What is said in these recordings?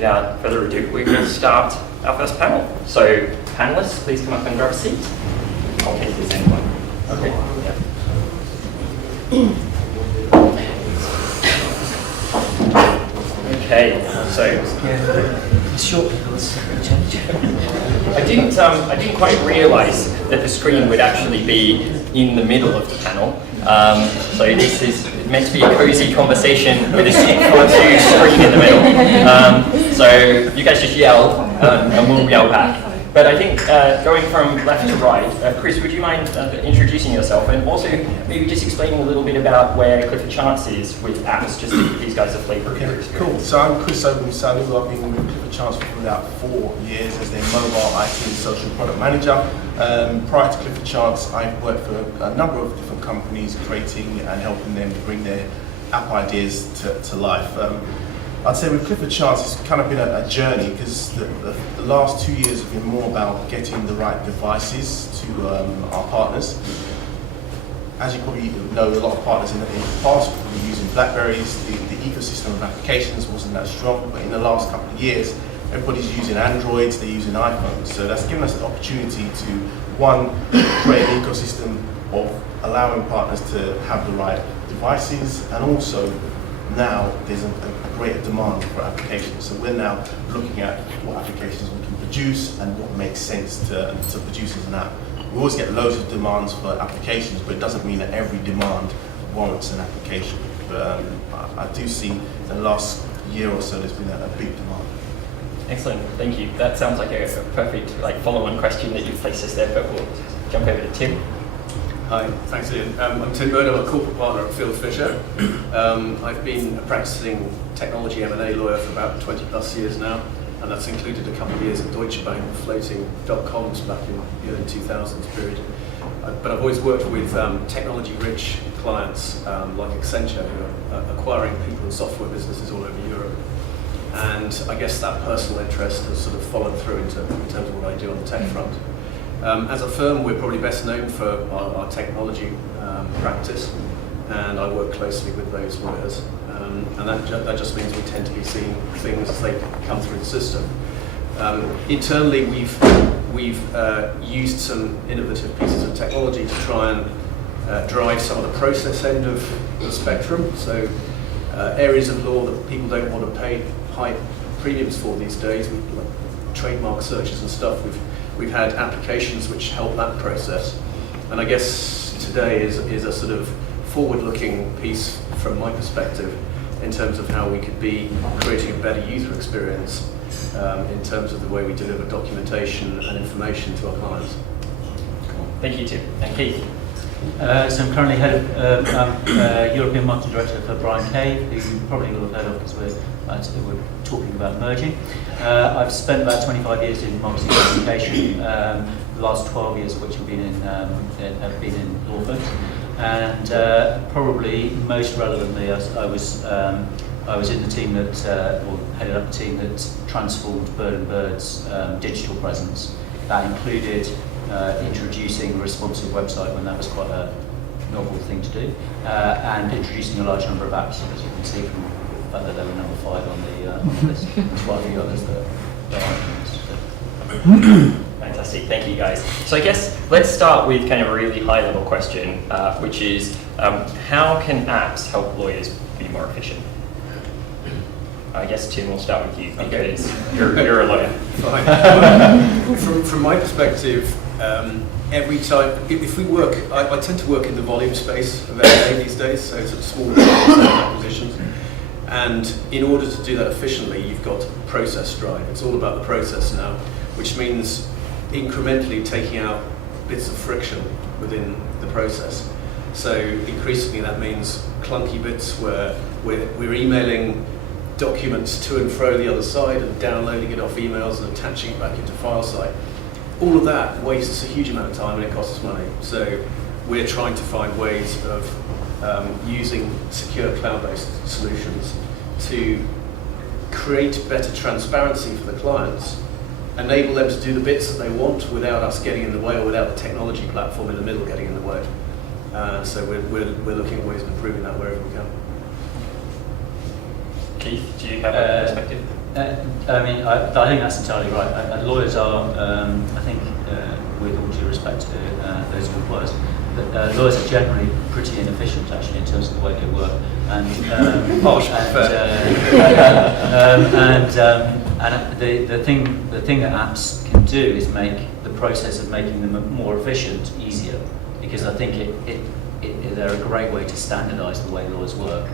without further ado, we will start our first panel. So, panelists, please come up and grab a seat. I'll take this anyone. Okay. Yeah. Okay. So, I didn't quite realise that the screen would actually be in the middle of the panel. So this is meant to be a cozy conversation with a screen in the middle. So you guys just yell and we'll yell back. But I think going from left to right, Chris, would you mind introducing yourself and also maybe just explaining a little bit about where Clifford Chance is with apps, just to give these guys a flavour of your experience. Cool. So I'm Chris Ogunsalu. I've been with Clifford Chance for about 4 years as their mobile IT and social product manager. Prior to Clifford Chance, I've worked for a number of different companies creating and helping them bring their app ideas to life. I'd say with Clifford Chance, it's kind of been a journey because the last 2 years have been more about getting the right devices to our partners. As you probably know, a lot of partners in the past were using Blackberries. The ecosystem of applications wasn't that strong, but in the last couple of years, everybody's using Androids, they're using iPhones. So that's given us the opportunity to, one, create an ecosystem of allowing partners to have the right devices, and also now there's a greater demand for applications. So we're now looking at what applications we can produce and what makes sense to produce as an app. We always get loads of demands for applications, but it doesn't mean that every demand warrants an application. But I do see in the last year or so there's been a big demand. Excellent, thank you. That sounds like a perfect follow-on question that you've placed us there, but we'll jump over to Tim. Hi, thanks Ian. I'm Tim Bird, I'm a corporate partner at Phil Fisher. I've been a practicing technology M&A lawyer for about 20 plus years now, and that's included a couple of years at Deutsche Bank floating .coms back in the early 2000s period. But I've always worked with technology-rich clients like Accenture, who are acquiring people and software businesses all over Europe. And I guess that personal interest has sort of followed through in terms of what I do on the tech front. As a firm, we're probably best known for our technology practice, and I work closely with those lawyers. And that just means we tend to be seeing things as they come through the system. Internally, we've used some innovative pieces of technology to try and drive some of the process end of the spectrum. So areas of law that people don't want to pay high premiums for these days, like trademark searches and stuff. We've had applications which help that process. And I guess today is a sort of forward-looking piece from my perspective in terms of how we could be creating a better user experience in terms of the way we deliver documentation and information to our clients. Cool. Thank you, Tim. And Keith? So I'm currently head of European Marketing Director for Brian Cave, who you probably will have heard of because we're talking about merging. I've spent about 25 years in marketing communication, the last 12 years of which have been in law firms. And probably most relevantly, I was in the team that, or headed up the team that transformed Bird & Bird's digital presence. That included introducing a responsive website when that was quite a novel thing to do, and introducing a large number of apps, as you can see from the fact that they were number 5 on the list. There's quite a few others that aren't. Fantastic, thank you guys. So I guess let's start with kind of a really high level question, which is how can apps help lawyers be more efficient? I guess Tim, we'll start with you because you're a lawyer. Fine. From my perspective, every time, if we work, I tend to work in the volume space of M&A these days, so it's small acquisitions. And in order to do that efficiently, you've got process drive. It's all about the process now, which means incrementally taking out bits of friction within the process. So increasingly that means clunky bits where we're emailing documents to and fro the other side and downloading it off emails and attaching it back into FileSite. All of that wastes a huge amount of time and it costs money. So we're trying to find ways of using secure cloud-based solutions to create better transparency for the clients, enable them to do the bits that they want without us getting in the way or without the technology platform in the middle getting in the way. So we're looking at ways of improving that wherever we can. Keith, do you have a perspective? I think that's entirely right. Lawyers are, I think, with all due respect to those employers, lawyers are generally pretty inefficient actually in terms of the way they work. And the thing that apps can do is make the process of making them more efficient easier, because I think they're a great way to standardise the way lawyers work.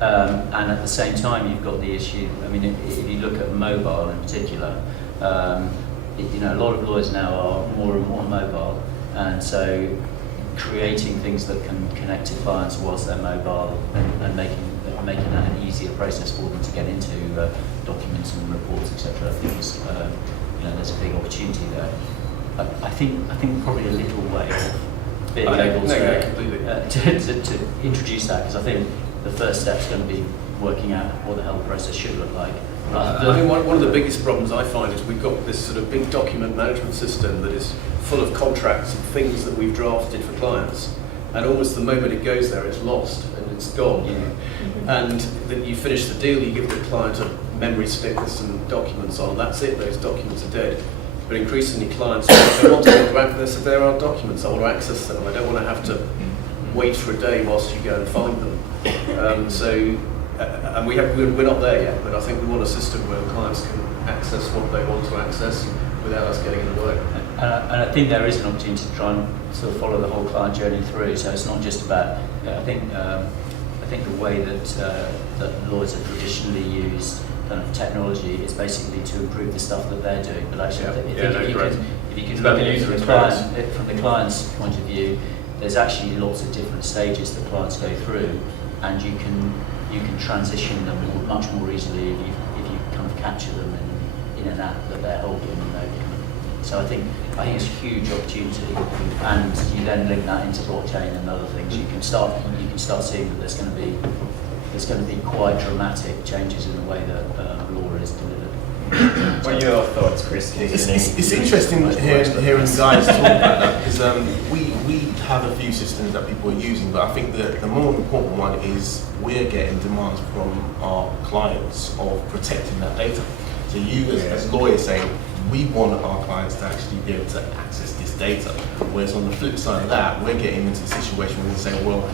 And at the same time, you've got the issue. I mean, if you look at mobile in particular, a lot of lawyers now are more and more mobile, and so creating things that can connect to clients whilst they're mobile and making that an easier process for them to get into documents and reports, etc. I think there's a big opportunity there. I think probably a little way of being able to introduce that, because I think the first step is going to be working out what the hell the process should look like. I think one of the biggest problems I find is we've got this sort of big document management system that is full of contracts and things that we've drafted for clients, and almost the moment it goes there, it's lost and it's gone. Yeah. And then you finish the deal, you give the client a memory stick with some documents on, that's it, those documents are dead. But increasingly clients, they want to go back, if there are documents, I want to access them, I don't want to have to wait for a day whilst you go and find them. And we're not there yet, but I think we want a system where clients can access what they want to access without us getting in the way. And I think there is an opportunity to try and sort of follow the whole client journey through. So it's not just about. I think the way that lawyers have traditionally used kind of technology is basically to improve the stuff that they're doing. But actually, if you can look at it from the client's point of view, there's actually lots of different stages that clients go through, and you can transition them much more easily if you kind of capture them in an app that they're holding. So I think it's a huge opportunity, and you then link that into blockchain and other things. You can start seeing that there's going to be quite dramatic changes in the way that law is delivered. What are your thoughts, Chris? It's interesting hearing guys talk about that, because we have a few systems that people are using, but I think the more important one is we're getting demands from our clients of protecting that data. So you as lawyers saying, we want our clients to actually be able to access this data. Whereas on the flip side of that, we're getting into the situation where we're saying, well,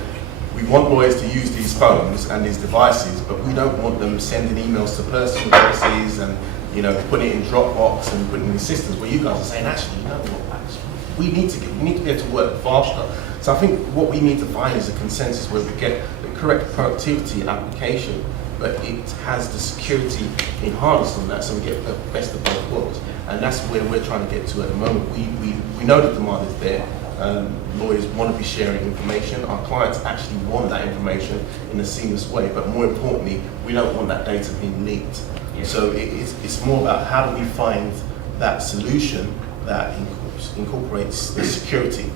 we want lawyers to use these phones and these devices, but we don't want them sending emails to personal addresses and putting it in Dropbox and putting it in systems, where you guys are saying, actually, you know what, we need to be able to work faster. So I think what we need to find is a consensus where we get the correct productivity application, but it has the security enhanced on that, so we get the best of both worlds. And that's where we're trying to get to at the moment. We know the demand is there. Lawyers want to be sharing information. Our clients actually want that information in a seamless way, but more importantly, we don't want that data being leaked. Yeah. So it's more about how do we find that solution that incorporates the security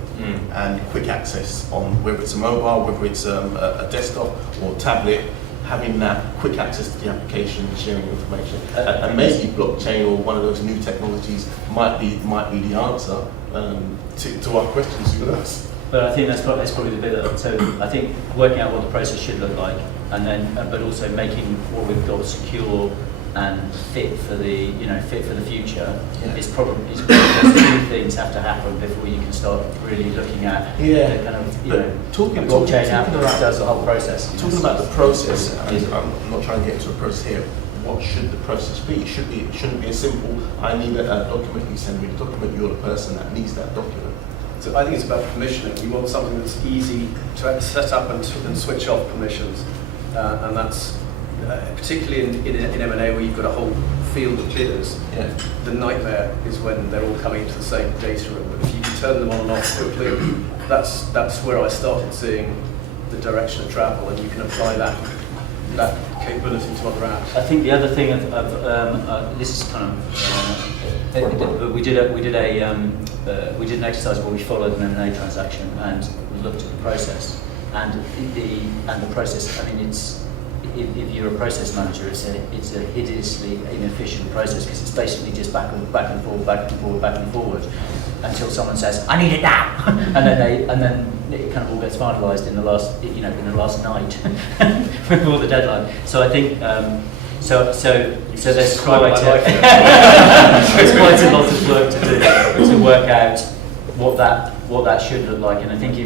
and quick access on whether it's a mobile, whether it's a desktop or tablet, having that quick access to the application and sharing information. And maybe blockchain or one of those new technologies might be the answer to our questions. Who knows? But I think that's probably the bit. So I think working out what the process should look like, and then but also making what we've got secure and fit for the future is probably those two things have to happen before you can start really looking at the kind of blockchain app that does the whole process. Talking about the process, I'm not trying to get into a process here. What should the process be? It shouldn't be a simple, I need a document, you send me the document, you're the person that needs that document. So I think it's about permissioning. You want something that's easy to set up and switch off permissions, and that's particularly in M&A where you've got a whole field of bidders. Yeah. The nightmare is when they're all coming into the same data room. But if you can turn them on and off quickly, that's where I started seeing the direction of travel, and you can apply that capability to other apps. I think the other thing this is kind of we did an exercise where we followed an M&A transaction and we looked at the process and the process. I mean, if you're a process manager, it's a hideously inefficient process because it's basically just back and forward until someone says, "I need it now," and then it kind of all gets finalised in the last night before the deadline. So I think So there's described quite my life. there's quite a lot of work to do to work out what that should look like, and I think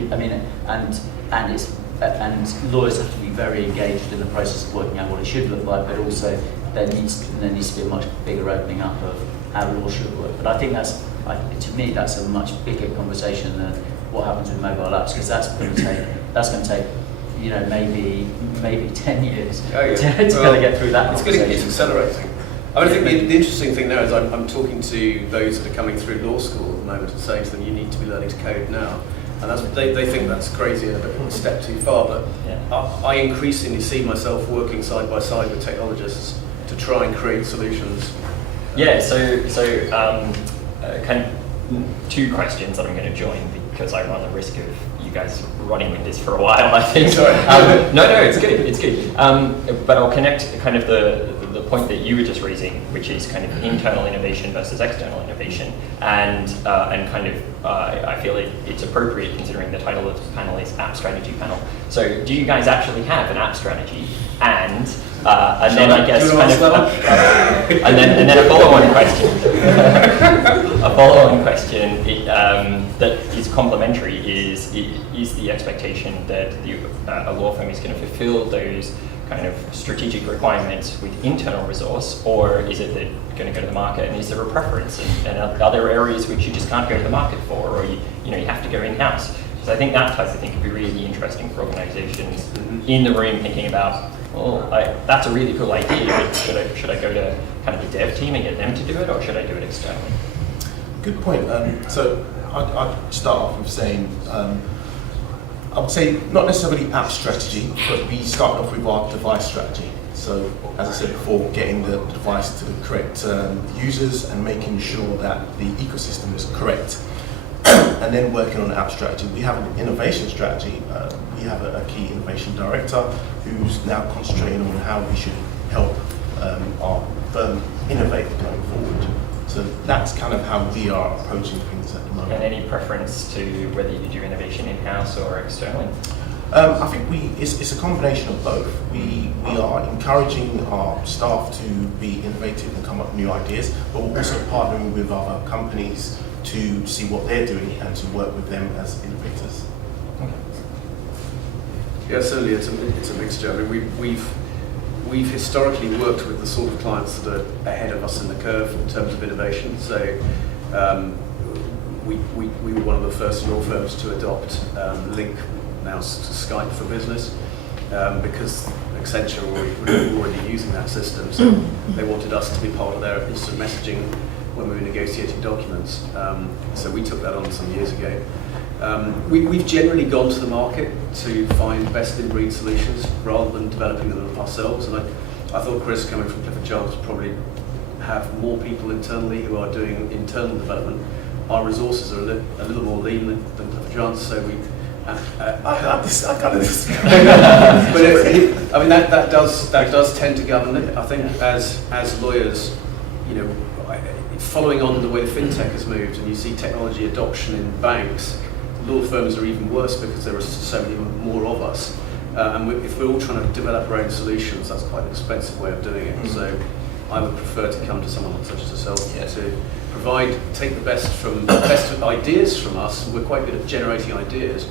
and lawyers have to be very engaged in the process of working out what it should look like, but also there needs to be a much bigger opening up of how law should work. But I think to me that's a much bigger conversation than what happens with mobile apps, because that's going to take maybe 10 years to kind of get through that conversation. It's accelerating. I think the interesting thing now is I'm talking to those that are coming through law school at the moment and saying to them, you need to be learning to code now. And they think that's crazy and a bit of a step too far, but I increasingly see myself working side by side with technologists to try and create solutions. Yeah, kind of two questions that I'm going to join, because I run the risk of you guys running with this for a while, I think. Sorry. No, it's good. But I'll connect kind of the point that you were just raising, which is kind of internal innovation versus external innovation, and kind of I feel it's appropriate considering the title of the panel is App Strategy Panel. So, do you guys actually have an app strategy? And then I guess kind of, and then a follow-on question. A follow-on question that is complementary is the expectation that a law firm is going to fulfill those kind of strategic requirements with internal resource, or is it that going to go to the market, and is there a preference, and are there areas which you just can't go to the market for, or you have to go in-house? Because I think that type of thing could be really interesting for organizations in the room thinking about, that's a really cool idea, but should I go to kind of the dev team and get them to do it, or should I do it externally? Good point. So I'd start off with saying, I would say not necessarily app strategy, but we started off with our device strategy. So as I said before, getting the device to the correct users and making sure that the ecosystem is correct. And then working on an app strategy. We have an innovation strategy. We have a key innovation director who's now concentrating on how we should help our firm innovate going forward. So that's kind of how we are approaching things at the moment. And any preference to whether you do innovation in-house or externally? I think it's a combination of both. We are encouraging our staff to be innovative and come up with new ideas, but we're also partnering with other companies to see what they're doing and to work with them as innovators. Okay. Yeah, certainly it's a mixture. I mean, we've historically worked with the sort of clients that are ahead of us in the curve in terms of innovation. So we were one of the first law firms to adopt Link, now Skype for Business, because Accenture were already using that system. So they wanted us to be part of their instant messaging when we were negotiating documents. So we took that on some years ago. We've generally gone to the market to find best-in-breed solutions rather than developing them ourselves. And I thought Chris, coming from Clifford Chance, would probably have more people internally who are doing internal development. Our resources are a little more lean than Clifford Chance, so we. I got this. But I mean that does tend to govern it. I think as lawyers, following on the way fintech has moved, and you see technology adoption in banks, law firms are even worse because there are so many more of us. If we're all trying to develop our own solutions, that's quite an expensive way of doing it. So I would prefer to come to someone such as yourself to take the best ideas from us. We're quite good at generating ideas,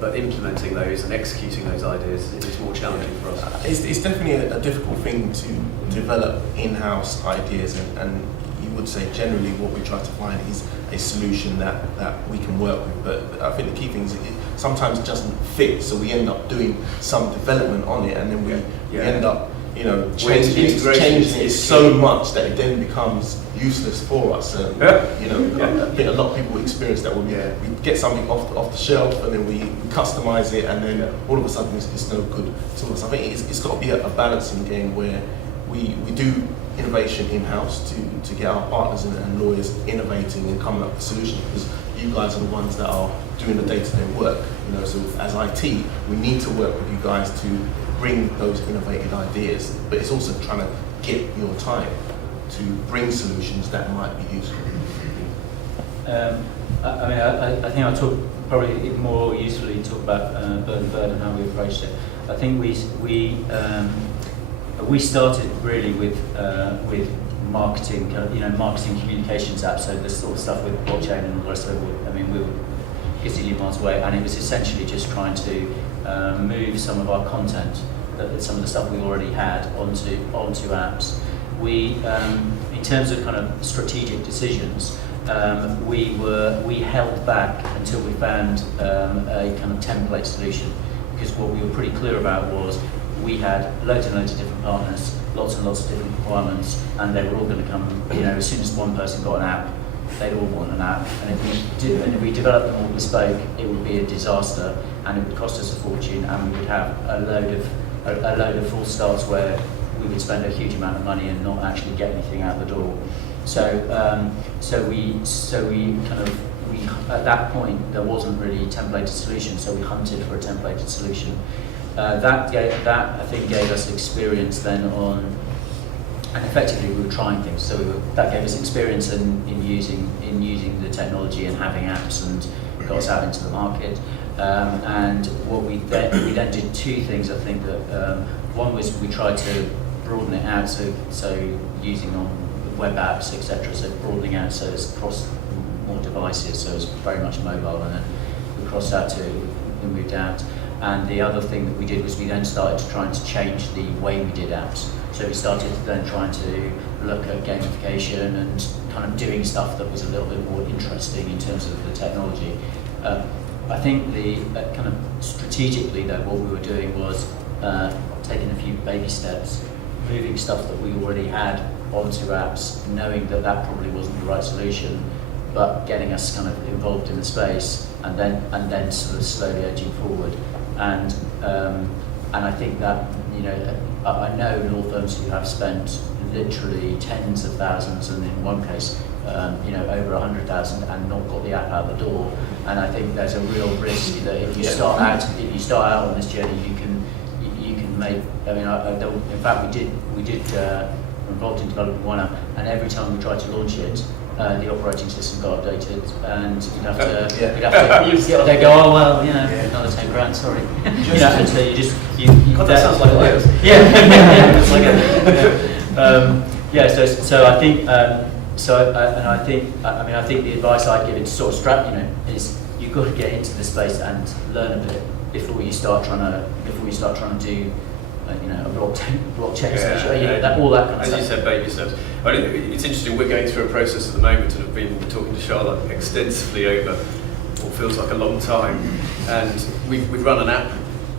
but implementing those and executing those ideas is more challenging for us. It's definitely a difficult thing to develop in-house ideas, and you would say generally what we try to find is a solution that we can work with. But I think the key thing is it sometimes doesn't fit, so we end up doing some development on it, and then we end up changing it so much that it then becomes useless for us. I think a lot of people experience that when we get something off the shelf and then we customize it, and then all of a sudden it's no good to us. I think it's got to be a balancing game where we do innovation in-house to get our partners and lawyers innovating and coming up with solutions, because you guys are the ones that are doing the day-to-day work. So as IT, we need to work with you guys to bring those innovative ideas, but it's also trying to get your time to bring solutions that might be useful. I think I'll talk probably more usefully talk about Bird and Bird and how we approached it. I think we started really with marketing, marketing communications apps, so the sort of stuff with blockchain and all the rest of it. I mean, we were gazillion miles away, and it was essentially just trying to move some of our content, some of the stuff we already had, onto apps. We, in terms of kind of strategic decisions, we held back until we found a kind of template solution, because what we were pretty clear about was we had loads and loads of different partners, lots and lots of different requirements, and they were all going to come, as soon as one person got an app, they'd all want an app, and if we developed them all bespoke, it would be a disaster, and it would cost us a fortune, and we would have a load of false starts where we would spend a huge amount of money and not actually get anything out the door. So we at that point there wasn't really a templated solution, so we hunted for a templated solution. That I think gave us experience then on, and effectively we were trying things. So that gave us experience in using the technology and having apps, and got us out into the market. And what we then did two things. I think that one was we tried to broaden it out, so using on web apps, etc. So broadening out so it's across more devices, so it's very much mobile, and then we crossed that to, we moved out. And the other thing that we did was we then started trying to change the way we did apps. So we started then trying to look at gamification and kind of doing stuff that was a little bit more interesting in terms of the technology. I think the kind of strategically though, what we were doing was taking a few baby steps, moving stuff that we already had onto apps, knowing that that probably wasn't the right solution, but getting us kind of involved in the space, and then sort of slowly edging forward. And I think that, I know law firms who have spent literally tens of thousands, and in one case, over 100,000, and not got the app out the door. And I think there's a real risk that if you start out on this journey, you can make. I mean, in fact, we did. We're involved in developing one app, and every time we tried to launch it, the operating system got updated, and you'd have to they go, oh well, another 10 grand, sorry. And so you just that sounds like it is. It's like so I think I think the advice I'd give it to sort of is you've got to get into the space and learn a bit before you start trying to do a blockchain solution, all that kind of stuff. As you said, baby steps. It's interesting, we're going through a process at the moment, and have been talking to Charlotte extensively over what feels like a long time. And we've run an app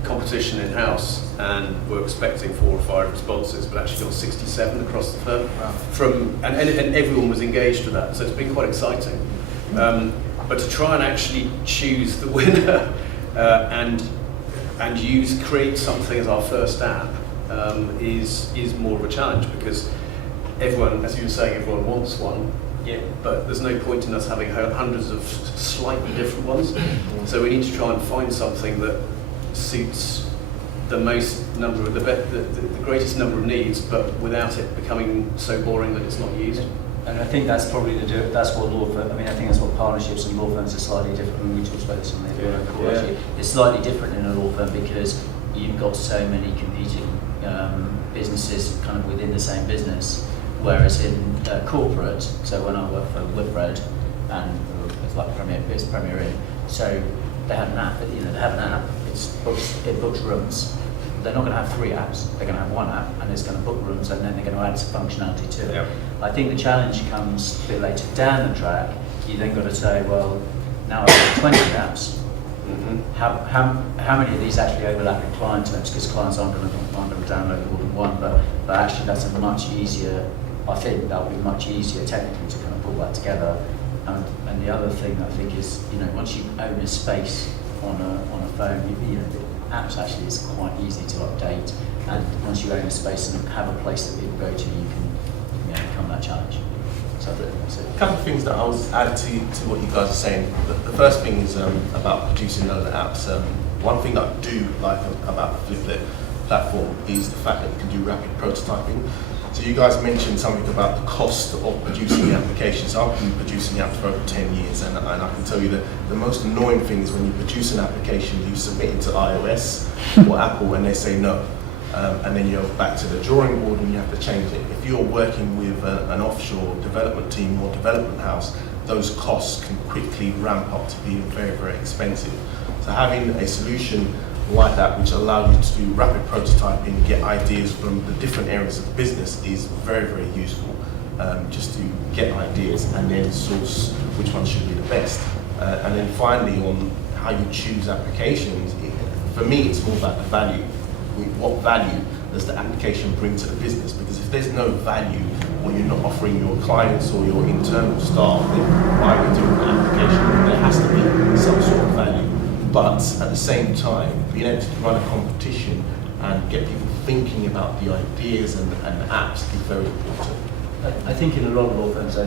competition in-house, and we're expecting 4 or 5 responses, but actually got 67 across the firm. And everyone was engaged with that, so it's been quite exciting. But to try and actually choose the winner and create something as our first app is more of a challenge, because everyone, as you were saying, everyone wants one. Yeah. But there's no point in us having hundreds of slightly different ones. So we need to try and find something that suits the greatest number of needs, but without it becoming so boring that it's not used. And I think that's probably that's what law firms. I mean, I think that's what partnerships and law firms are slightly different. When we talked about this on the call, actually, it's slightly different in a law firm because you've got so many competing businesses kind of within the same business. Whereas in corporate, so when I work for Whitbread, and it's like Premier Inn, so they have an app. They have an app. It books rooms. They're not going to have 3 apps. They're going to have 1 app, and it's going to book rooms, and then they're going to add some functionality to it. Yep. I think the challenge comes a bit later down the track. You then got to say, well, now I've got 20 apps. Mm-hmm. How many of these actually overlap in client terms? Because clients aren't going to download more than one, but actually that's a much easier. I think that would be much easier technically to kind of pull that together. And the other thing I think is, once you own a space on a phone, the apps actually is quite easy to update. And once you own a space and have a place that people go to, you can overcome that challenge. So that's it. A couple of things that I would add to what you guys are saying. The first thing is about producing those apps. One thing that I do like about the Fliplet platform is the fact that you can do rapid prototyping. So you guys mentioned something about the cost of producing the applications. I've been producing the apps for over 10 years, and I can tell you that the most annoying thing is when you produce an application, you submit it to iOS or Apple, and they say no. and then you're back to the drawing board and you have to change it. If you're working with an offshore development team or development house, those costs can quickly ramp up to being very, very expensive. So having a solution like that, which allows you to do rapid prototyping, get ideas from the different areas of the business, is very, very useful. Just to get ideas and then source which one should be the best. And then finally, on how you choose applications, for me, it's more about the value. What value does the application bring to the business? Because if there's no value, or you're not offering your clients or your internal staff, then why are we doing the application? There has to be some sort of value. But at the same time, being able to run a competition and get people thinking about the ideas and the apps is very important. I think in a lot of law firms,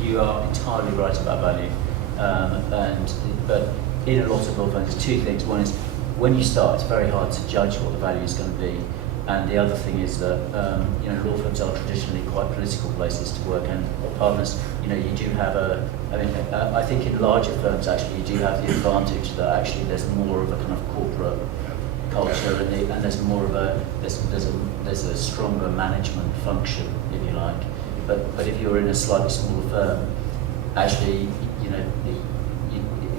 you are entirely right about value, but in a lot of law firms, there's two things. One is when you start, it's very hard to judge what the value is going to be, and the other thing is that law firms are traditionally quite political places to work, and partners, you do have I think in larger firms actually you do have the advantage that actually there's more of a kind of corporate culture, and there's more of there's a stronger management function, if you like. But if you're in a slightly smaller firm, actually,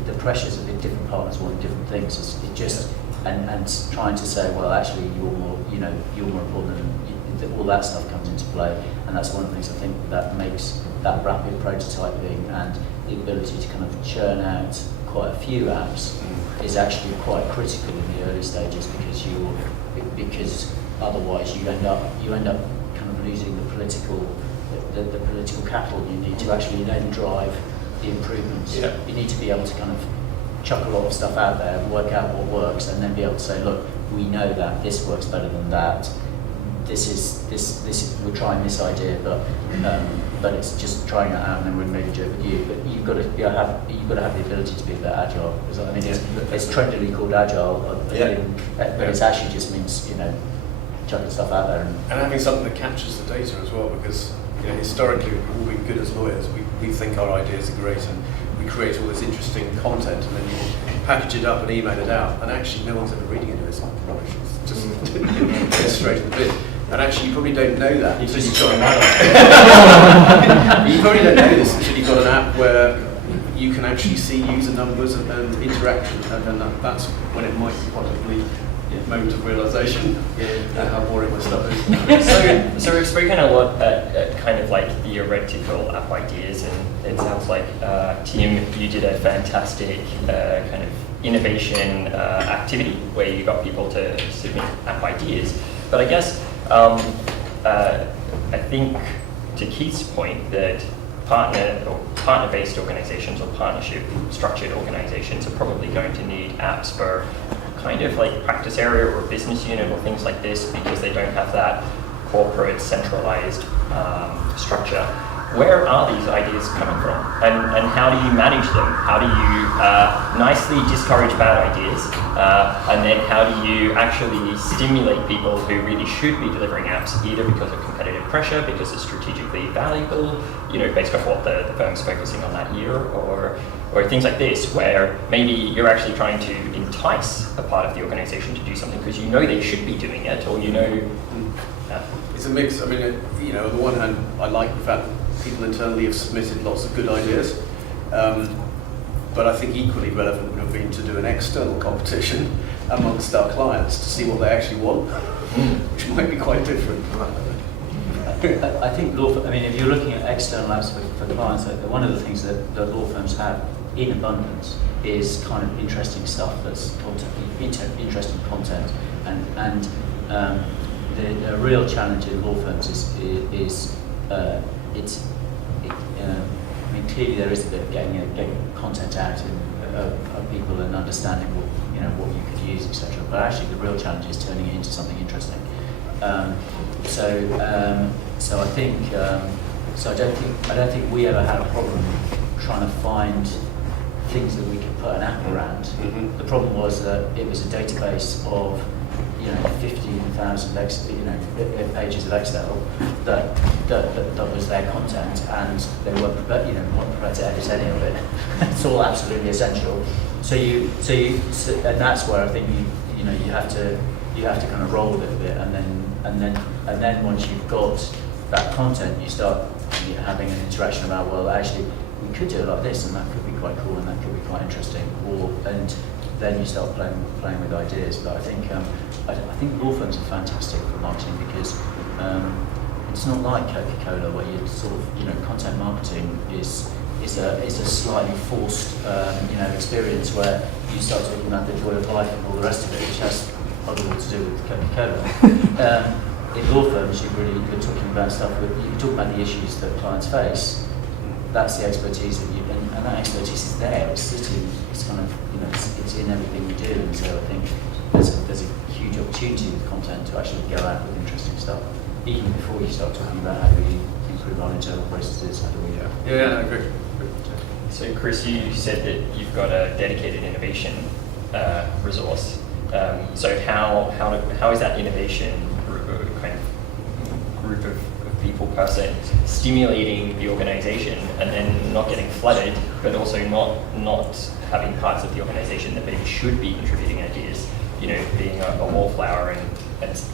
the pressures of different partners wanting different things. It just and trying to say, well, actually, you're more important than all that stuff comes into play, and that's one of the things I think that makes that rapid prototyping and the ability to kind of churn out quite a few apps is actually quite critical in the early stages, because otherwise you end up kind of losing the political capital you need to actually then drive the improvements. Yeah. You need to be able to kind of chuck a lot of stuff out there, work out what works, and then be able to say, look, we know that this works better than that. We're trying this idea, but it's just trying it out, and then we'll maybe do it with you. But you've got to have the ability to be a bit agile. Because I mean, it's trendily called agile, but it actually just means chucking stuff out there and having something that captures the data as well. Because historically, we've all been good as lawyers. We think our ideas are great, and we create all this interesting content, and then you package it up and email it out, and actually no one's ever reading it. It's like rubbish. It's just straight in the bin. And actually, you probably don't know that until you've got an app. You probably don't know this until you've got an app where you can actually see user numbers and interaction, and then that's when it might be possibly a moment of realization how boring my stuff is. So we've spoken a lot at kind of like theoretical app ideas, and it sounds like Tim, you did a fantastic kind of innovation activity where you got people to submit app ideas. But I guess I think to Keith's point that partner-based organizations or partnership-structured organizations are probably going to need apps for kind of like practice area or business unit or things like this, because they don't have that corporate centralized structure. Where are these ideas coming from, and how do you manage them? How do you nicely discourage bad ideas, and then how do you actually stimulate people who really should be delivering apps, either because of competitive pressure, because it's strategically valuable, based off what the firm's focusing on that year, or things like this, where maybe you're actually trying to entice a part of the organization to do something because they should be doing it, or It's a mix. I mean, on the one hand, I like the fact that people internally have submitted lots of good ideas, but I think equally relevant would have been to do an external competition amongst our clients to see what they actually want, which might be quite different. I think if you're looking at external apps for clients, one of the things that law firms have in abundance is kind of interesting stuff that's interesting content, and the real challenge in law firms is clearly there is a bit of getting content out of people and understanding what you could use, etc. But actually, the real challenge is turning it into something interesting. So I think I don't think we ever had a problem trying to find things that we could put an app around. Mm-hmm. The problem was that it was a database of 15,000 pages of Excel that was their content, and they weren't prepared to edit any of it. It's all absolutely essential. So and that's where I think you have to you have to kind of roll with it a bit, and then once you've got that content, you start having an interaction about, well, actually, we could do it like this, and that could be quite cool, and that could be quite interesting, and then you start playing with ideas. But I think law firms are fantastic for marketing because it's not like Coca-Cola where you sort of, content marketing is a slightly forced experience where you start talking about the joy of life and all the rest of it, which has other all to do with Coca-Cola. In law firms, you're talking about stuff you talk about the issues that clients face. That's the expertise that and that expertise is there. It's sitting. It's kind of it's in everything we do. And so I think there's a huge opportunity with content to actually go out with interesting stuff, even before you start talking about how do we improve our internal processes. How do we? Yeah, I agree. So Chris, you said that you've got a dedicated innovation resource. So how is that innovation kind of group of people, person, stimulating the organization and then not getting flooded, but also not having parts of the organization that maybe should be contributing ideas, being a wallflower and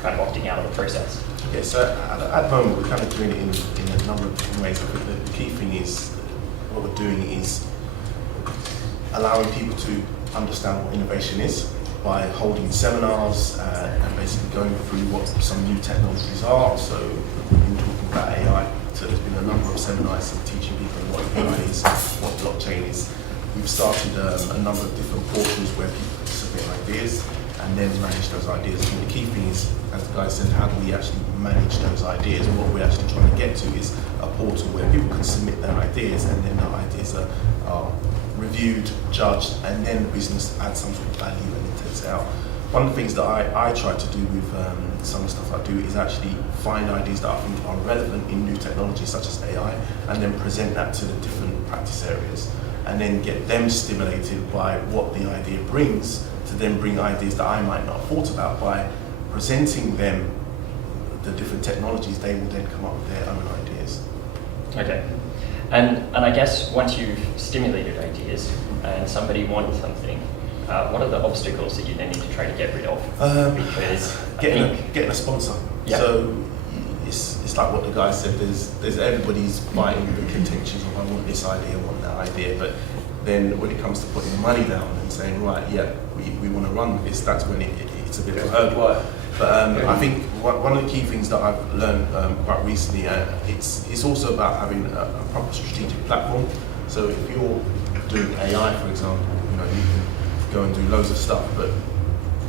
kind of opting out of the process? Okay, so at the moment we're kind of doing it in a number of different ways. I think the key thing is what we're doing is allowing people to understand what innovation is by holding seminars and basically going through what some new technologies are. So we've been talking about AI, so there's been a number of seminars teaching people what AI is, what blockchain is. We've started a number of different portals where people can submit ideas and then manage those ideas. And the key thing is, as the guy said, how do we actually manage those ideas? What we're actually trying to get to is a portal where people can submit their ideas and then their ideas are reviewed, judged, and then the business adds some sort of value and it takes it out. One of the things that I try to do with some of the stuff I do is actually find ideas that I think are relevant in new technology such as AI and then present that to the different practice areas and then get them stimulated by what the idea brings to then bring ideas that I might not have thought about. By presenting them the different technologies, they will then come up with their own ideas. Okay. And I guess once you've stimulated ideas and somebody wants something, what are the obstacles that you then need to try to get rid of? Because getting a sponsor. Yep. So it's like what the guy said. There's everybody's fighting the contentions of I want this idea, I want that idea, but then when it comes to putting the money down and saying right, yeah, we want to run with this, that's when it's a bit of a hurdle. But I think one of the key things that I've learned quite recently, it's also about having a proper strategic platform. So if you're doing AI, for example, you can go and do loads of stuff, but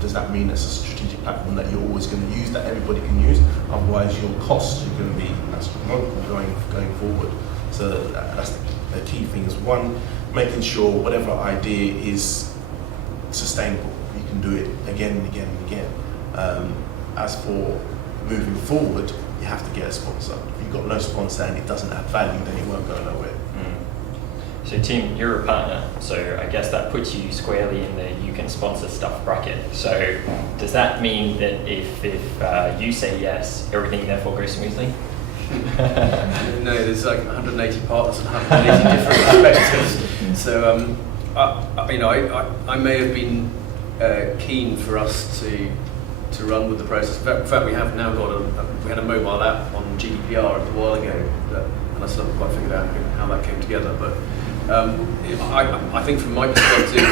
does that mean it's a strategic platform that you're always going to use, that everybody can use? Otherwise, your costs are going to be astronomical going forward. So that's the key thing is one, making sure whatever idea is sustainable. You can do it again and again and again. As for moving forward, you have to get a sponsor. If you've got no sponsor and it doesn't add value, then it won't go nowhere. So Tim, you're a partner, so I guess that puts you squarely in the you can sponsor stuff bracket. So does that mean that if you say yes, everything therefore goes smoothly? No, there's like 180 partners and 180 different perspectives. So I may have been keen for us to run with the process. In fact, we have now got we had a mobile app on GDPR a while ago, and I still haven't quite figured out how that came together. But I think from my perspective,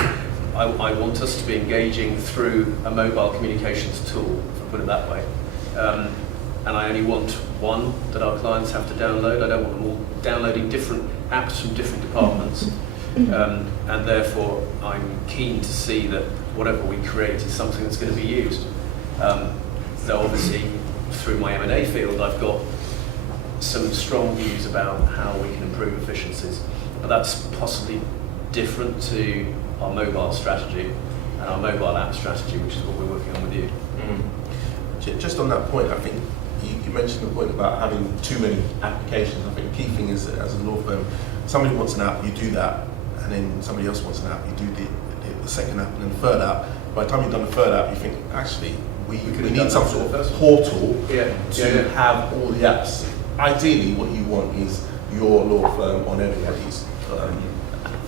I want us to be engaging through a mobile communications tool, if I put it that way. And I only want one that our clients have to download. I don't want them all downloading different apps from different departments. And therefore, I'm keen to see that whatever we create is something that's going to be used. Though obviously, through my M&A field, I've got some strong views about how we can improve efficiencies. But that's possibly different to our mobile strategy and our mobile app strategy, which is what we're working on with you. Just on that point, I think you mentioned the point about having too many applications. I think the key thing is that as a law firm, somebody wants an app, you do that, and then somebody else wants an app, you do the second app and then the third app. By the time you've done the third app, you think, actually, we need some sort of portal to have all the apps. Ideally, what you want is your law firm on everybody's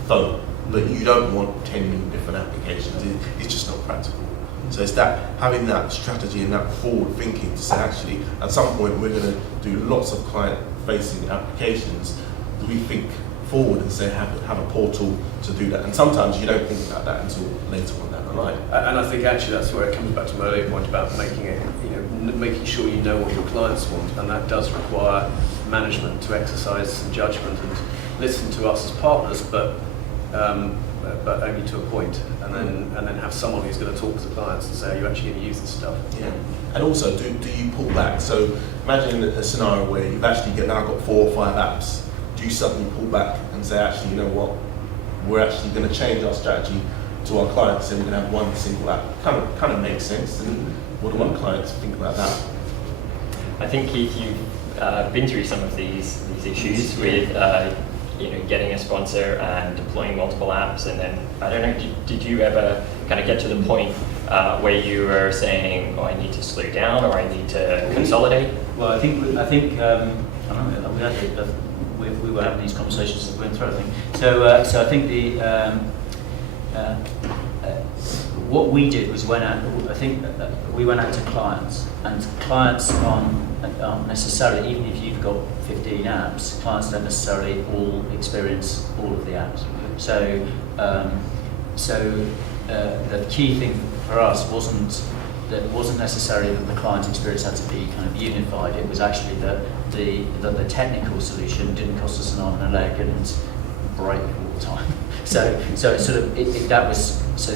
phone, but you don't want 10 different applications. It's just not practical. So it's that having that strategy and that forward thinking to say, actually, at some point we're going to do lots of client-facing applications. Do we think forward and say have a portal to do that? And sometimes you don't think about that until later on down the line. And I think actually that's where it comes back to my earlier point about making it, making sure you know what your clients want, and that does require management to exercise some judgment and listen to us as partners, but only to a point, and then have someone who's going to talk to the clients and say, are you actually going to use this stuff? Yeah. And also, do you pull back? So imagine a scenario where you've actually now got 4 or 5 apps. Do you suddenly pull back and say, actually, you know what, we're actually going to change our strategy to our clients and we're going to have one single app? Kind of makes sense. And what do our clients think about that? I think Keith, you've been through some of these issues with getting a sponsor and deploying multiple apps, and then I don't know, did you ever kind of get to the point where you were saying, oh, I need to slow down or I need to consolidate? Well, I think I don't know, we were having these conversations as we went through, I think. So I think what we did was we went out to clients, and clients aren't necessarily, even if you've got 15 apps, clients don't necessarily all experience all of the apps. So the key thing for us wasn't necessarily that the client experience had to be kind of unified. It was actually that the technical solution didn't cost us an arm and a leg and break all the time. So that was so,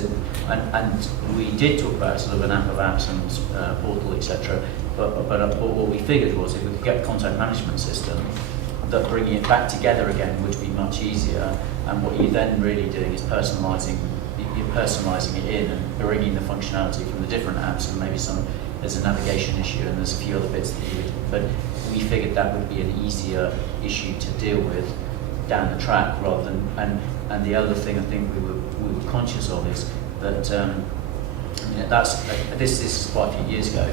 and we did talk about sort of an app of apps and portal, etc. But what we figured was if we could get a content management system, that bringing it back together again would be much easier. And what you're then really doing is personalising it in and bringing the functionality from the different apps, and maybe there's a navigation issue and there's a few other bits that you would, but we figured that would be an easier issue to deal with down the track rather than, and the other thing I think we were conscious of is that this is quite a few years ago.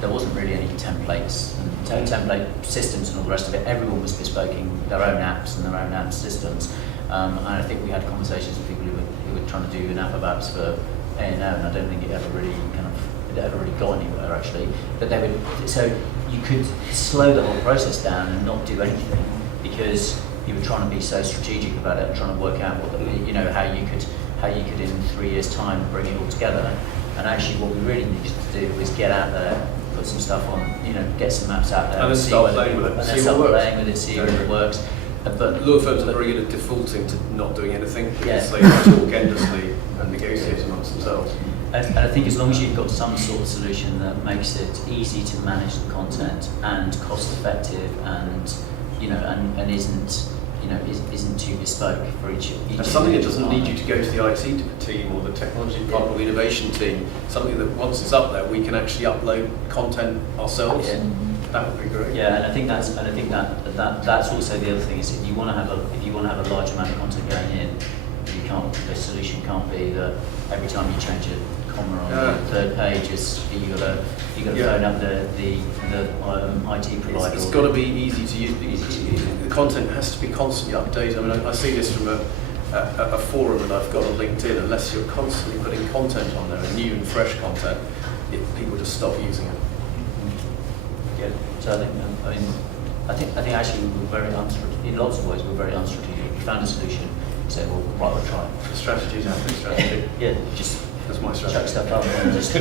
There wasn't really any templates and template systems and all the rest of it. Everyone was bespoking their own apps and their own app systems. And I think we had conversations with people who were trying to do an app of apps for A&O, and I don't think it ever really got anywhere actually. But so you could slow the whole process down and not do anything because you were trying to be so strategic about it and trying to work out how you could in 3 years' time bring it all together. And actually, what we really needed to do was get out there, put some stuff on, get some maps out there, and then start playing with it, and then start playing with it, see if it works. But law firms are very good at defaulting to not doing anything because they talk endlessly and negotiate amongst themselves. And I think as long as you've got some sort of solution that makes it easy to manage the content and cost effective and and isn't too bespoke for each. And something that doesn't need you to go to the IT team or the technology department or the innovation team. Something that once it's up there, we can actually upload content ourselves. Yeah. That would be great. Yeah, and I think that's also the other thing is if you want to have a large amount of content going in, the solution can't be that every time you change a comma on the third page, you got to phone up the IT provider. It's got to be easy to use. The content has to be constantly updated. I mean, I see this from a forum that I've got on LinkedIn. Unless you're constantly putting content on there, and new and fresh content, people just stop using it. Yeah. So I think actually we were very unstrategic. In lots of ways, we were very unstrategic. We found a solution. We said, well, right, we'll try it. The strategy's out there. Strategy. Yeah, just that's my strategy. Chuck stuff up and just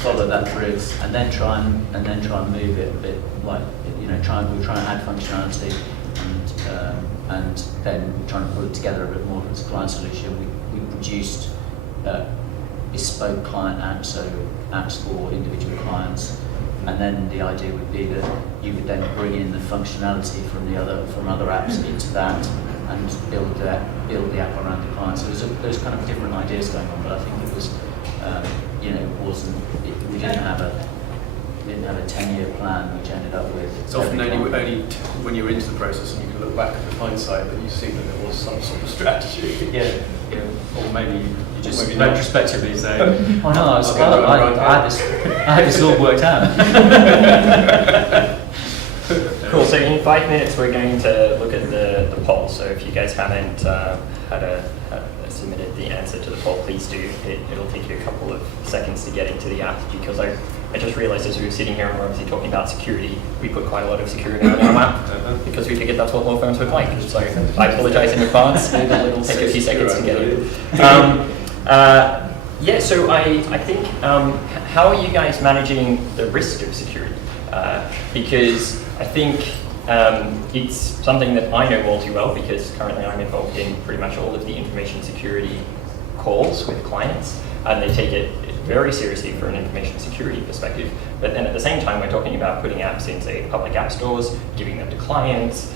follow that through, and then try and move it a bit. Like we're trying to add functionality, and then we're trying to put it together a bit more as a client solution. We produced bespoke client apps, so apps for individual clients. And then the idea would be that you would then bring in the functionality from other apps into that and build the app around the client. So there's kind of different ideas going on, but I think it was, we didn't have a 10-year plan, which ended up with. It's often only when you're into the process and you can look back at the hindsight that you see that there was some sort of strategy. Yeah. Or maybe you just retrospectively say, oh no, I had this all worked out. Cool, so in 5 minutes we're going to look at the poll. So if you guys haven't submitted the answer to the poll, please do. It'll take you a couple of seconds to get into the app, because I just realized as we were sitting here and we're obviously talking about security, we put quite a lot of security on our app because we figured that's what law firms look like. So I apologize in advance. It'll take a few seconds to get in. Yeah, so I think, how are you guys managing the risk of security? Because I think it's something that I know all too well, because currently I'm involved in pretty much all of the information security calls with clients, and they take it very seriously for an information security perspective. But then at the same time, we're talking about putting apps in, say, public app stores, giving them to clients,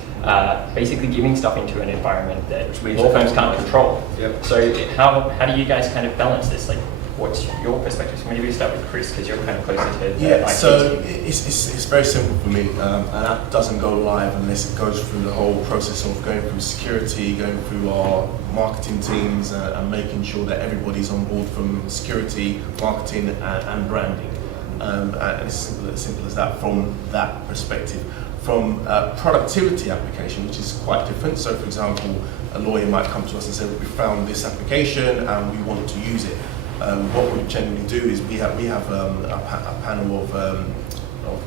basically giving stuff into an environment that law firms can't control. Yep. So how do you guys kind of balance this? Like, what's your perspective? So maybe we start with Chris, because you're kind of closer to Yeah, IT. so it's very simple for me. An app doesn't go live unless it goes through the whole process of going through security, going through our marketing teams, and making sure that everybody's on board from security, marketing, and branding. And it's simple as that from that perspective. From a productivity application, which is quite different. So, for example, a lawyer might come to us and say, we found this application and we want to use it. What we generally do is we have a panel of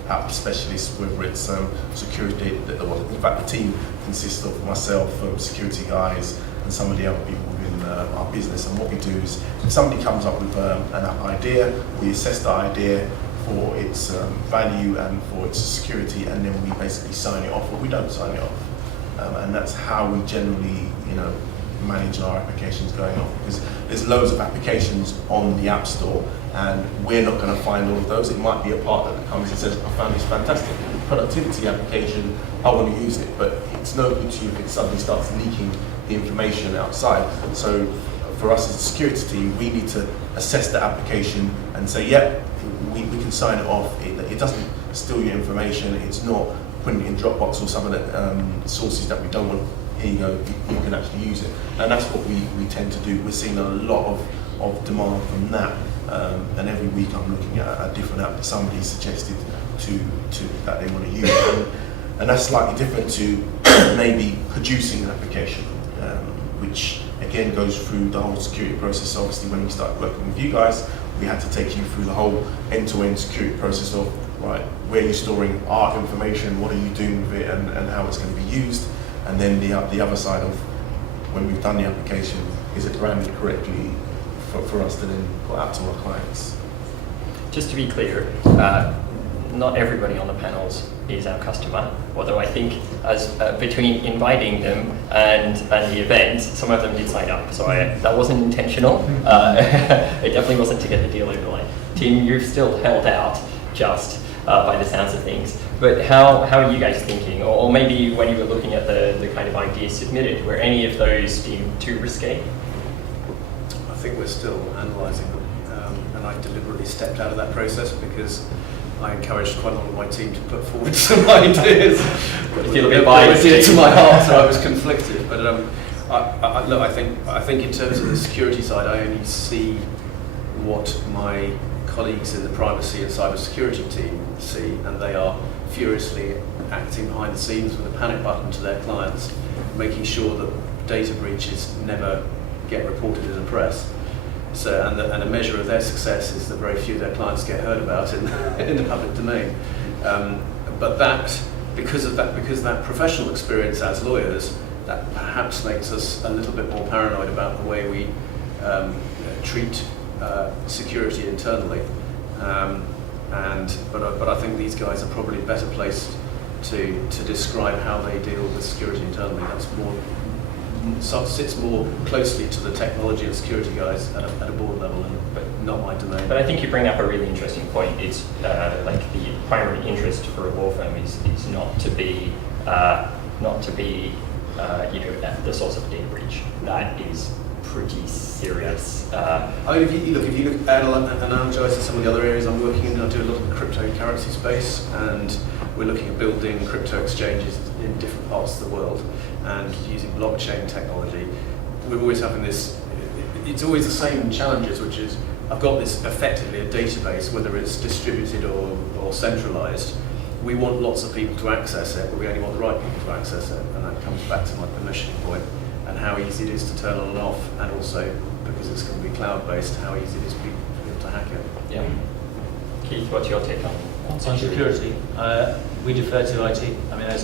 app specialists, whether it's security. In fact, the team consists of myself, security guys, and some of the other people within our business. And what we do is, if somebody comes up with an app idea, we assess the idea for its value and for its security, and then we basically sign it off, or we don't sign it off. And that's how we generally, manage our applications going on, because there's loads of applications on the App Store, and we're not going to find all of those. It might be a partner that comes and says, I found this fantastic productivity application, I want to use it, but it's no good to you if it suddenly starts leaking the information outside. So for us as a security team, we need to assess the application and say, yep, we can sign it off. It doesn't steal your information, it's not putting it in Dropbox or some of the sources that we don't want. Here you go, you can actually use it. And that's what we tend to do. We're seeing a lot of demand from that. And every week I'm looking at a different app that somebody suggested to that they want to use. And that's slightly different to maybe producing an application, which again goes through the whole security process. Obviously, when we started working with you guys, we had to take you through the whole end-to-end security process of, right, where you're storing our information, what are you doing with it, and how it's going to be used. And then the other side of, when we've done the application, is it branded correctly for us to then put out to our clients? Just to be clear, not everybody on the panels is our customer, although I think as between inviting them and the event, some of them did sign up, so that wasn't intentional. It definitely wasn't to get the deal over the line. Tim, you've still held out just by the sounds of things. But how are you guys thinking? Or maybe when you were looking at the kind of ideas submitted, were any of those deemed too risque? I think we're still analysing them, and I deliberately stepped out of that process because I encouraged quite a lot of my team to put forward some ideas. But you feel a bit biased. Dear to my heart, so I was conflicted. But look, I think in terms of the security side, I only see what my colleagues in the privacy and cybersecurity team see, and they are furiously acting behind the scenes with a panic button to their clients, making sure that data breaches never get reported in the press. So, and a measure of their success is that very few of their clients get heard about in the public domain. But that, because of that professional experience as lawyers, that perhaps makes us a little bit more paranoid about the way we treat security internally. But I think these guys are probably better placed to describe how they deal with security internally. That's sits more closely to the technology and security guys at a board level, but not my domain. But I think you bring up a really interesting point. It's like the primary interest for a law firm is not to be the source of a data breach. That is pretty serious. I mean, if you look at analogise to some of the other areas I'm working in, I do a lot of the cryptocurrency space, and we're looking at building crypto exchanges in different parts of the world and using blockchain technology. We're always having this, it's always the same challenges, which is I've got this effectively a database, whether it's distributed or centralised, we want lots of people to access it, but we only want the right people to access it, and that comes back to my permission point and how easy it is to turn on and off, and also because it's going to be cloud-based, how easy it is for people to hack it. Yeah. Keith, what's your take on security? We defer to IT. I mean, I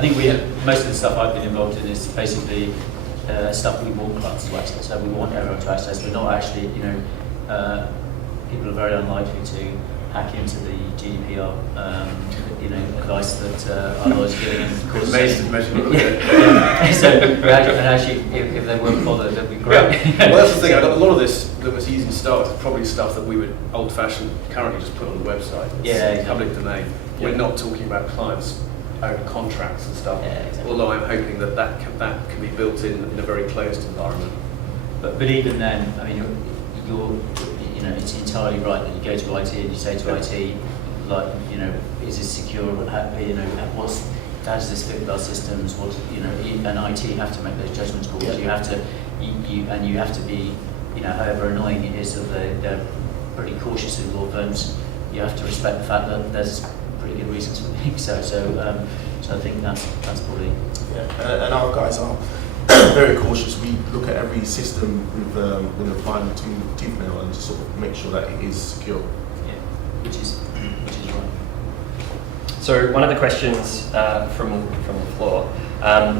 think most of the stuff I've been involved in is basically stuff we want clients to access. So we want everyone to access. We're not actually, people are very unlikely to hack into the GDPR, advice that our lawyers are giving. Of course, actually, if they weren't bothered, that'd be great. Yeah. Well, that's the thing. A lot of this that was used in start is probably stuff that we would old-fashioned currently just put on the website. It's exactly. Public domain. Yeah. We're not talking about clients' own contracts and stuff. Yeah, exactly. Although I'm hoping that can be built in a very closed environment. But even then, I mean, it's entirely right that you go to IT and you say to IT, like, is this secure? How does this fit with our systems? And IT have to make those judgment calls. Yeah. You have to be, however annoying it is that they're pretty cautious in law firms. You have to respect the fact that there's pretty good reasons for being so. So I think that's probably. Yeah. And our guys are very cautious. We look at every system with a fine tooth nail and just sort of make sure that it is secure. Yeah, which is right. So one of the questions from the floor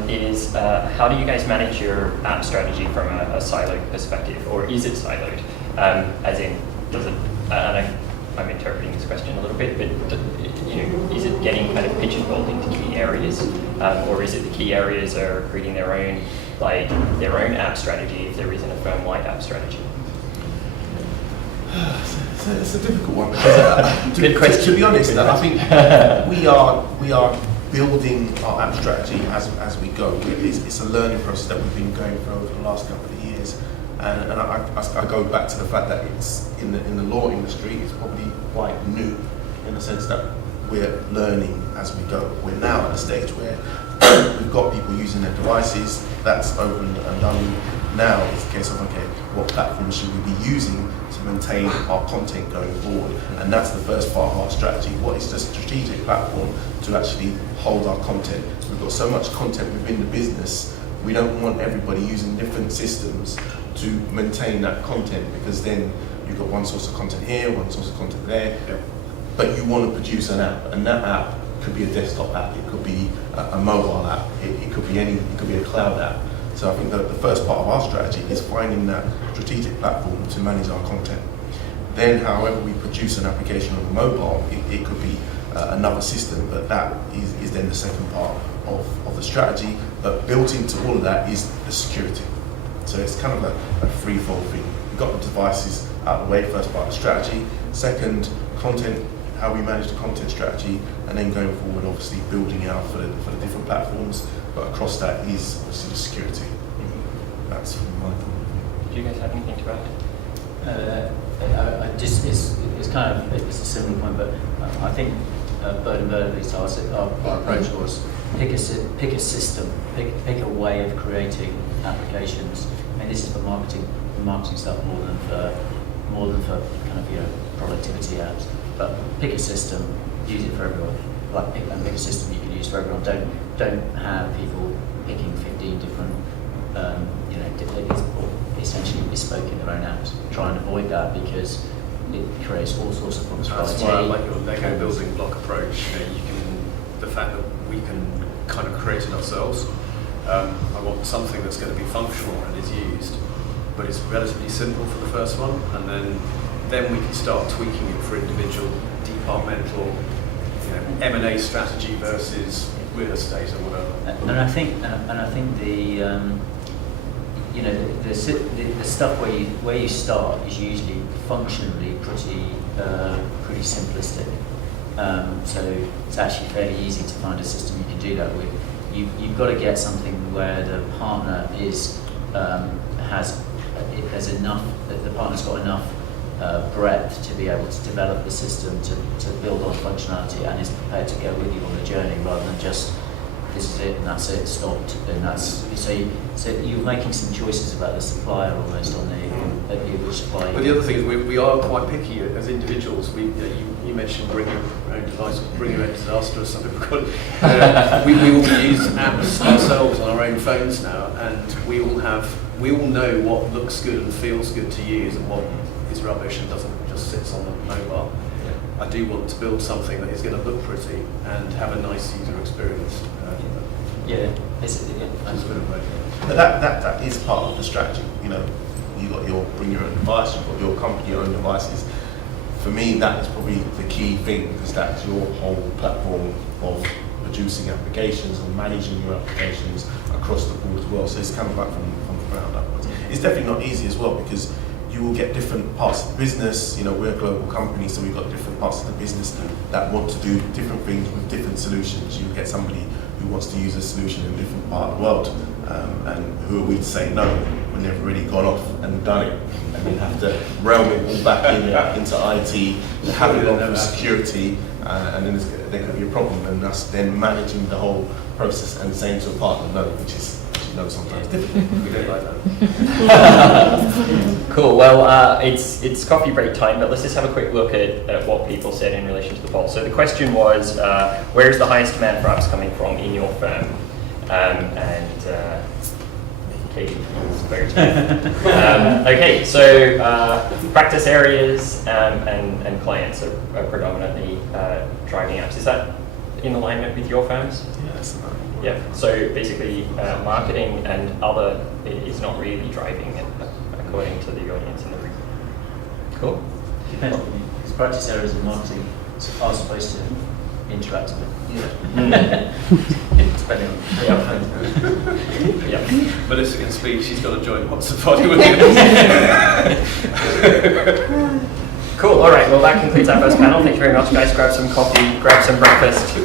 is how do you guys manage your app strategy from a siloed perspective, or is it siloed? As in, does it? And I'm interpreting this question a little bit, but is it getting kind of pigeonholed into key areas, or is it the key areas are creating their own app strategy if there isn't a firm-wide app strategy? It's a difficult one because to be honest, I think we are building our app strategy as we go. It's a learning process that we've been going through over the last couple of years, and I go back to the fact that it's in the law industry. It's probably quite new in the sense that we're learning as we go. We're now at a stage where we've got people using their devices. That's opened and done. Now it's a case of, okay, what platform should we be using to maintain our content going forward? And that's the first part of our strategy. What is the strategic platform to actually hold our content? We've got so much content within the business, we don't want everybody using different systems to maintain that content, because then you've got one source of content here, one source of content there. Yeah. But you want to produce an app, and that app could be a desktop app, it could be a mobile app, it could be it could be a cloud app. So I think that the first part of our strategy is finding that strategic platform to manage our content. Then, however we produce an application on the mobile, it could be another system, but that is then the second part of the strategy. But built into all of that is the security. So it's kind of a free-fold thing. We've got the devices out of the way, first part of the strategy. Second, content, how we manage the content strategy, and then going forward, obviously building out for the different platforms. But across that is obviously the security. That's from my point of view. Do you guys have anything to add? It's a similar point, but I think Bird and at least our approach was pick a system, pick a way of creating applications. I mean, this is for marketing stuff more than for kind of productivity apps. But pick a system, use it for everyone. Pick a system you can use for everyone. Don't have people picking 15 different, essentially bespoke in their own apps. Try and avoid that because it creates all sorts of problems for IT. That's why I like your Lego building block approach. The fact that we can kind of create it ourselves. I want something that's going to be functional and is used, but it's relatively simple for the first one, and then we can start tweaking it for individual departmental, M&A strategy versus real estate or whatever. And I think the stuff where you start is usually functionally pretty simplistic. So it's actually fairly easy to find a system you can do that with. You've got to get something where the partner has enough. The partner's got enough breadth to be able to develop the system to build on functionality and is prepared to go with you on the journey rather than just this is it and that's it, stopped, and that's so you're making some choices about the supplier almost on the which supplier. But the other thing is we are quite picky as individuals. You mentioned bring your own device, bring your own disaster, or some people call it. We all use apps ourselves on our own phones now, and we all know what looks good and feels good to use and what is rubbish and doesn't just sits on the mobile. I do want to build something that is going to look pretty and have a nice user experience. That's good approach. But that is part of the strategy. You know, you got your bring your own device, you've got your company, your own devices. For me, that is probably the key thing, because that's your whole platform of producing applications and managing your applications across the board as well. So it's kind of like from the ground upwards. It's definitely not easy as well, because you will get different parts of the business. You know, we're a global company, so we've got different parts of the business that want to do different things with different solutions. You get somebody who wants to use a solution in a different part of the world, and who are we to say no when they've already gone off and done it, and then have to realm it all back into IT, have it gone through security, and then there could be a problem, and us then managing the whole process and saying to a partner no, which is, as you know, sometimes difficult. We don't like that. Cool. Well, it's coffee break time, but let's just have a quick look at what people said in relation to the poll. So the question was, where is the highest demand for apps coming from in your firm? And Katie is very tough. Okay, so practice areas and clients are predominantly driving apps. Is that in alignment with your firms? Yes. Yeah. So basically, marketing and other is not really driving it, according to the audience in the room. Cool. Depends. Because practice areas of marketing are supposed to interact with it. Yeah. Depending on. Yeah. Melissa can speak. She's got to join. What's the body with Cool. All right. Well, that concludes our first panel. Thank you very much, guys. Grab some coffee, grab some breakfast.